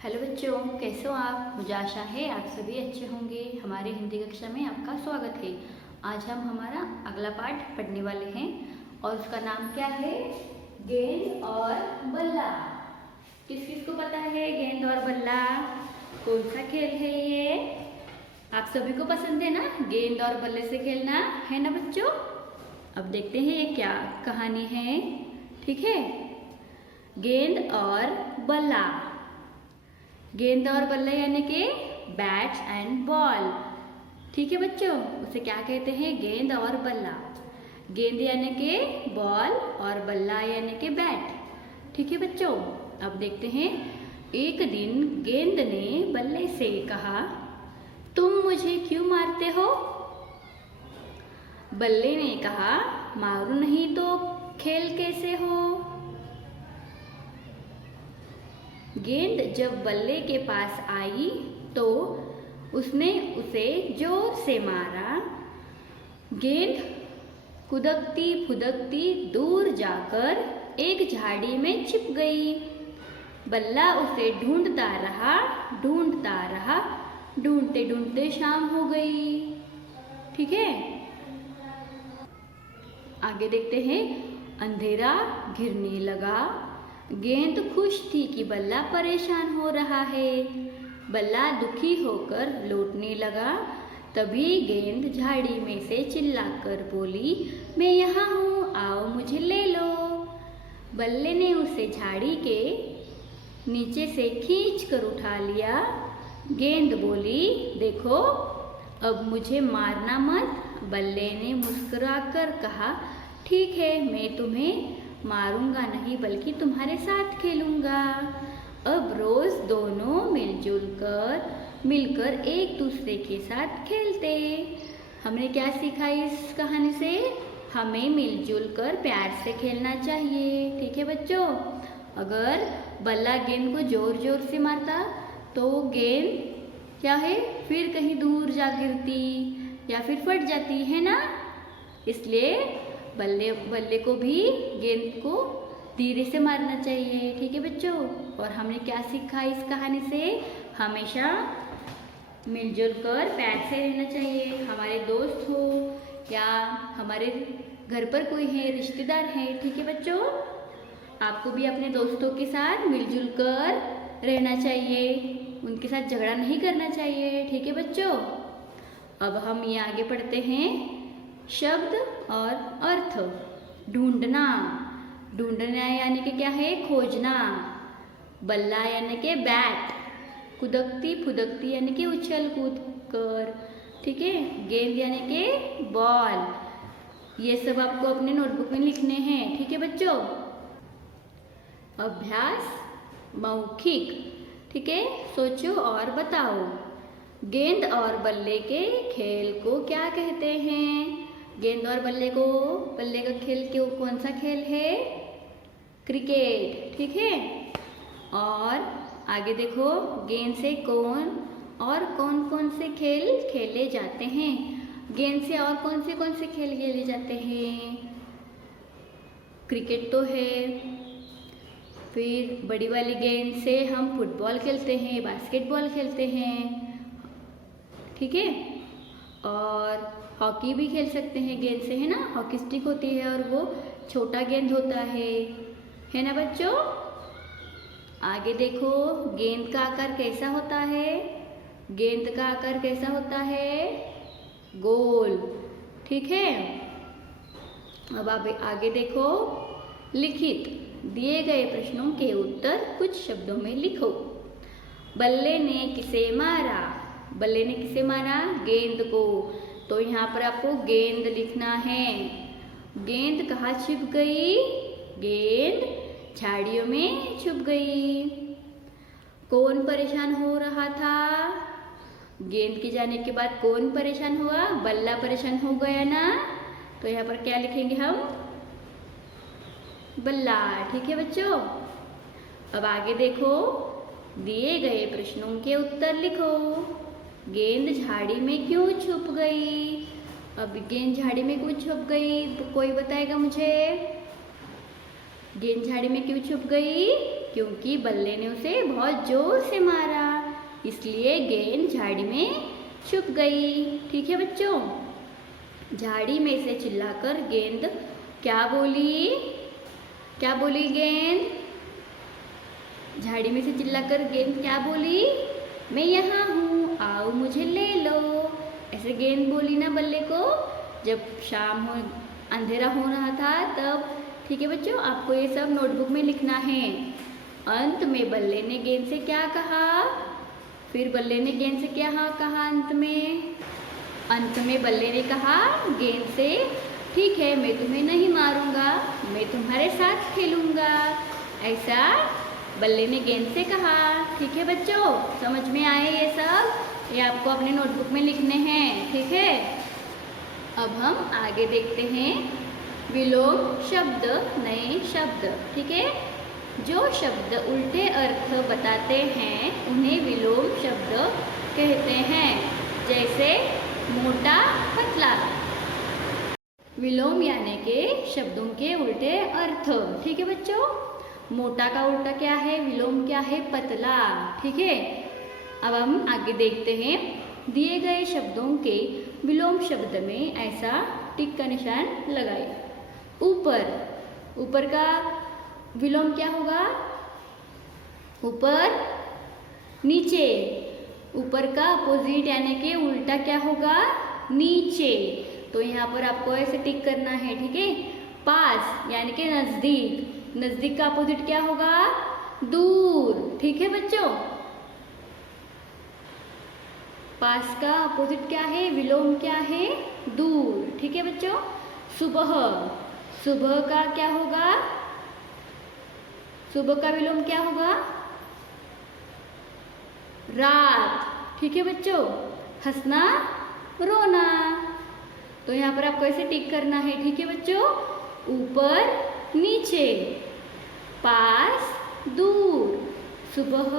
Hello बच्चों, कैसे हो आप? मुझे आशा है आप सभी अच्छे होंगे। हमारे हिंदी कक्षा में आपका स्वागत है। आज हम हमारा अगला पाठ पढ़ने वाले हैं और उसका नाम क्या है? गेंद और बल्ला। किस किस को पता है गेंद और बल्ला कौन सा खेल है? ये आप सभी को पसंद है ना, गेंद और बल्ले से खेलना, है ना बच्चों? अब देखते हैं ये क्या कहानी है। ठीक है, गेंद और बल्ला। गेंद और बल्ला यानी कि बैट एंड बॉल। ठीक है बच्चों, उसे क्या कहते हैं? गेंद और बल्ला। गेंद यानी कि बॉल और बल्ला यानी कि बैट। ठीक है बच्चों, अब देखते हैं। एक दिन गेंद ने बल्ले से कहा, तुम मुझे क्यों मारते हो? बल्ले ने कहा, मारू नहीं तो खेल कैसे हो? गेंद जब बल्ले के पास आई तो उसने उसे जोर से मारा। गेंद कुदकती फुदकती दूर जाकर एक झाड़ी में छिप गई। बल्ला उसे ढूंढता रहा, ढूंढते ढूंढते शाम हो गई। ठीक है, आगे देखते हैं। अंधेरा घिरने लगा। गेंद खुश थी कि बल्ला परेशान हो रहा है। बल्ला दुखी होकर लौटने लगा। तभी गेंद झाड़ी में से चिल्लाकर बोली, मैं यहाँ हूँ, आओ मुझे ले लो। बल्ले ने उसे झाड़ी के नीचे से खींच कर उठा लिया। गेंद बोली, देखो अब मुझे मारना मत। बल्ले ने मुस्कुराकर कहा, ठीक है, मैं तुम्हें मारूंगा नहीं बल्कि तुम्हारे साथ खेलूंगा। अब रोज दोनों मिलकर एक दूसरे के साथ खेलते। हमने क्या सीखा इस कहानी से? हमें मिलजुल कर प्यार से खेलना चाहिए। ठीक है बच्चों, अगर बल्ला गेंद को जोर जोर से मारता तो गेंद क्या है, फिर कहीं दूर जा गिरती या फिर फट जाती, है ना? इसलिए बल्ले को भी गेंद को धीरे से मारना चाहिए। ठीक है बच्चों, और हमने क्या सीखा इस कहानी से? हमेशा मिलजुल कर प्यार से रहना चाहिए। हमारे दोस्त हो या हमारे घर पर कोई है, रिश्तेदार है, ठीक है बच्चों, आपको भी अपने दोस्तों के साथ मिलजुल कर रहना चाहिए। उनके साथ झगड़ा नहीं करना चाहिए। ठीक है बच्चों, अब हम ये आगे पढ़ते हैं। शब्द और अर्थ। ढूंढना। ढूंढना यानी कि क्या है? खोजना। बल्ला यानी कि बैट। कुदकती फुदकती यानी कि उछल कूद कर। ठीक है, गेंद यानी कि बॉल। ये सब आपको अपने नोटबुक में लिखने हैं। ठीक है बच्चों, अभ्यास मौखिक। ठीक है, सोचो और बताओ। गेंद और बल्ले के खेल को क्या कहते हैं? गेंद और बल्ले का खेल कौन सा खेल है? क्रिकेट। ठीक है, और आगे देखो, गेंद से कौन कौन से खेल खेले जाते हैं? गेंद से और कौन से खेल खेले जाते हैं? क्रिकेट तो है, फिर बड़ी वाली गेंद से हम फुटबॉल खेलते हैं, बास्केटबॉल खेलते हैं। ठीक है, और हॉकी भी खेल सकते हैं गेंद से, है ना? हॉकी स्टिक होती है और वो छोटा गेंद होता है ना बच्चों? आगे देखो, गेंद का आकार कैसा होता है? गेंद का आकार कैसा होता है? गोल। ठीक है, अब आप आगे देखो। लिखित। दिए गए प्रश्नों के उत्तर कुछ शब्दों में लिखो। बल्ले ने किसे मारा? बल्ले ने किसे मारा? गेंद को। तो यहाँ पर आपको गेंद लिखना है। गेंद कहाँ छिप गई? गेंद झाड़ियों में छुप गई। कौन परेशान हो रहा था? गेंद के जाने के बाद कौन परेशान हुआ? बल्ला परेशान हो गया ना? तो यहाँ पर क्या लिखेंगे हम? बल्ला। ठीक है बच्चों, अब आगे देखो। दिए गए प्रश्नों के उत्तर लिखो। गेंद झाड़ी में क्यों छुप गई? अब गेंद झाड़ी में क्यों छुप गई? तो कोई बताएगा मुझे? गेंद झाड़ी में क्यों छुप गई? क्योंकि बल्ले ने उसे बहुत जोर से मारा, इसलिए गेंद झाड़ी में छुप गई। ठीक है बच्चों, झाड़ी में से चिल्लाकर गेंद क्या बोली? क्या बोली गेंद? झाड़ी में से चिल्लाकर गेंद क्या बोली? मैं यहाँ हूँ, आओ मुझे ले लो। ऐसे गेंद बोली ना बल्ले को, जब शाम हो अंधेरा हो रहा था तब। ठीक है बच्चों, आपको ये सब नोटबुक में लिखना है। अंत में बल्ले ने गेंद से क्या कहा? फिर बल्ले ने गेंद से क्या कहा अंत में? अंत में बल्ले ने कहा गेंद से, ठीक है मैं तुम्हें नहीं मारूंगा, मैं तुम्हारे साथ खेलूंगा। ऐसा बल्ले ने गेंद से कहा। ठीक है बच्चों, समझ में आए ये सब? ये आपको अपने नोटबुक में लिखने हैं। ठीक है, अब हम आगे देखते हैं विलोम शब्द, नए शब्द। ठीक है, जो शब्द उल्टे अर्थ बताते हैं उन्हें विलोम शब्द कहते हैं। जैसे मोटा, पतला। विलोम यानी के शब्दों के उल्टे अर्थ। ठीक है बच्चों, मोटा का उल्टा क्या है? विलोम क्या है? पतला। ठीक है, अब हम आगे देखते हैं दिए गए शब्दों के विलोम शब्द में ऐसा टिक का निशान लगाइए। ऊपर, ऊपर का विलोम क्या होगा? ऊपर। नीचे, ऊपर का अपोजिट यानी कि उल्टा क्या होगा? नीचे। तो यहाँ पर आपको ऐसे टिक करना है। ठीक है, पास यानी कि नजदीक, नजदीक का अपोजिट क्या होगा? दूर। ठीक है बच्चों, पास का अपोजिट क्या है? विलोम क्या है? दूर। ठीक है बच्चों, सुबह, सुबह का क्या होगा? सुबह का विलोम क्या होगा? रात। ठीक है बच्चों, हंसना, रोना। तो यहाँ पर आपको ऐसे टिक करना है। ठीक है बच्चों, ऊपर, नीचे, पास, दूर, सुबह,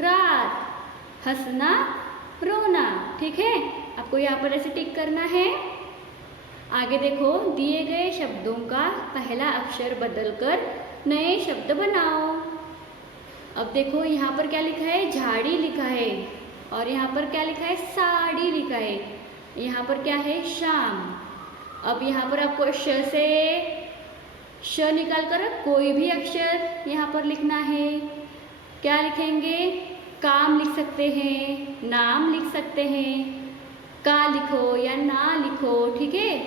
रात, हंसना, रोना। ठीक है, आपको यहाँ पर ऐसे टिक करना है। आगे देखो, दिए गए शब्दों का पहला अक्षर बदलकर नए शब्द बनाओ। अब देखो यहाँ पर क्या लिखा है? झाड़ी लिखा है, और यहाँ पर क्या लिखा है? साड़ी लिखा है। यहाँ पर क्या है? शाम। अब यहाँ पर आपको श से श निकाल कर कोई भी अक्षर यहाँ पर लिखना है। क्या लिखेंगे? काम लिख सकते हैं, नाम लिख सकते हैं, का लिखो या ना लिखो। ठीक है,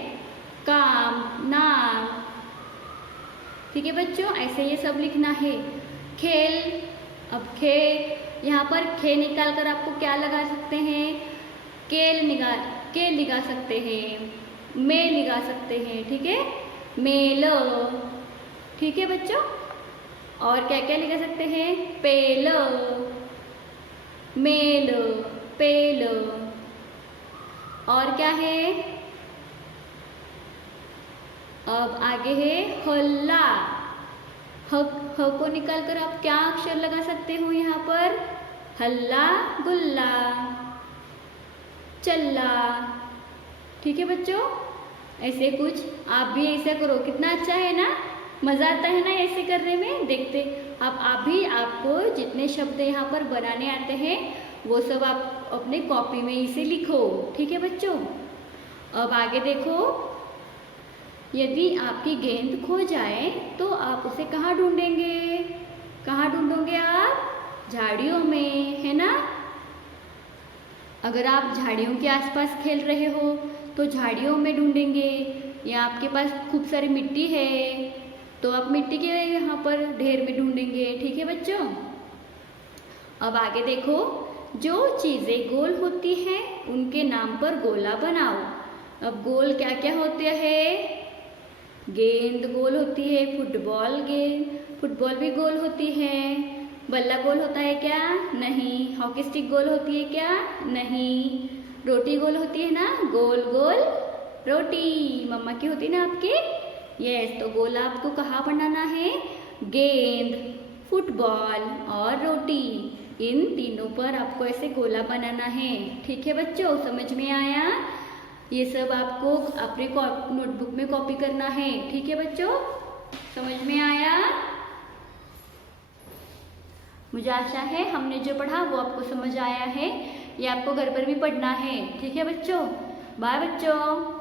काम, नाम। ठीक है बच्चों, ऐसे ये सब लिखना है। खेल, अब खे, यहाँ पर खे निकाल कर आपको क्या लगा सकते हैं? केल लगा सकते हैं, मेल लगा सकते हैं। ठीक है, मेल। ठीक है बच्चों, और क्या क्या लगा सकते हैं? पेल, मेल, पेल। और क्या है? अब आगे है हल्ला। ह को निकाल कर आप क्या अक्षर लगा सकते हो यहाँ पर? हल्ला, गुल्ला, चल्ला। ठीक है बच्चों, ऐसे कुछ आप भी ऐसा करो। कितना अच्छा है ना, मज़ा आता है ना ऐसे करने में। देखते आप भी, आपको जितने शब्द यहाँ पर बनाने आते हैं वो सब आप अपने कॉपी में इसे लिखो। ठीक है बच्चों, अब आगे देखो, यदि आपकी गेंद खो जाए तो आप उसे कहाँ ढूंढेंगे? कहाँ ढूंढोगे आप? झाड़ियों में, है ना? अगर आप झाड़ियों के आसपास खेल रहे हो तो झाड़ियों में ढूंढेंगे, या आपके पास खूब सारी मिट्टी है तो आप मिट्टी के यहाँ पर ढेर में ढूंढेंगे। ठीक है बच्चों, अब आगे देखो, जो चीज़ें गोल होती हैं उनके नाम पर गोला बनाओ। अब गोल क्या क्या होते हैं? गेंद गोल होती है, फुटबॉल भी गोल होती है। बल्ला गोल होता है क्या? नहीं। हॉकी स्टिक गोल होती है क्या? नहीं। रोटी गोल होती है ना, गोल गोल रोटी मम्मा की होती है ना आपकी। यस, तो गोला आपको कहाँ बनाना है? गेंद, फुटबॉल और रोटी, इन तीनों पर आपको ऐसे गोला बनाना है। ठीक है बच्चों, समझ में आया? ये सब आपको अपने नोटबुक में कॉपी करना है। ठीक है बच्चों, समझ में आया? मुझे आशा है हमने जो पढ़ा वो आपको समझ आया है। ये आपको घर पर भी पढ़ना है। ठीक है बच्चों, बाय बच्चों।